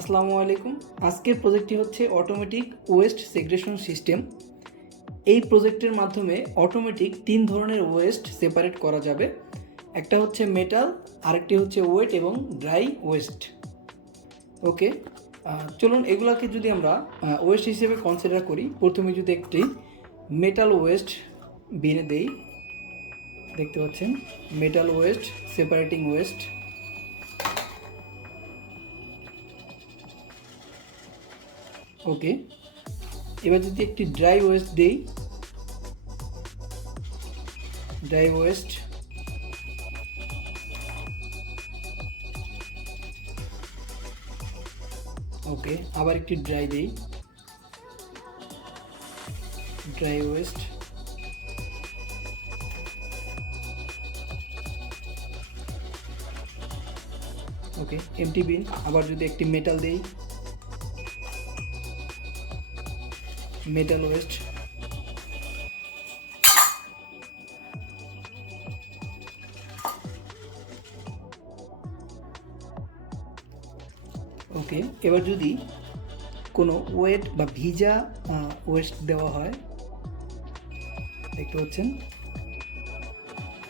আসসালামু আলাইকুম। আজকের প্রজেক্টটি হচ্ছে অটোমেটিক ওয়েস্ট সেগ্রেগেশন সিস্টেম। এই প্রজেক্টের মাধ্যমে অটোমেটিক 3 ধরনের ওয়েস্ট সেপারেট করা যাবে। একটা হচ্ছে মেটাল, আরেকটি হচ্ছে ওয়েট এবং ড্রাই ওয়েস্ট। ওকে, চলুন এগুলাকে যদি আমরা ওয়েস্ট হিসেবে কনসিডার করি। প্রথমে যদি একটি মেটাল ওয়েস্ট বিনে দেই, দেখতে পাচ্ছেন মেটাল ওয়েস্ট, সেপারেটিং ওয়েস্ট। ওকে, এবার যদি একটি ড্রাই ওয়েস্ট দেই, ড্রাই ওয়েস্ট। ওকে, আবার একটি ড্রাই দেই, ড্রাই ওয়েস্ট। ওকে, এমটি বিন। আবার যদি একটি মেটাল দেই, মেটাল ওয়েস্ট। ওকে, এবার যদি কোনো ওয়েট বা ভিজা ওয়েস্ট দেওয়া হয়, দেখতে পাচ্ছেন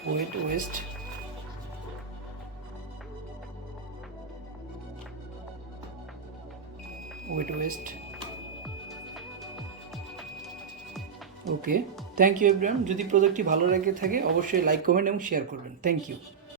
wet waste. Wet waste. Okay, thank you everyone. যদি প্রজেক্টটি ভালো লেগে থাকে অবশ্যই লাইক, কমেন্ট এবং শেয়ার করবেন। Thank you.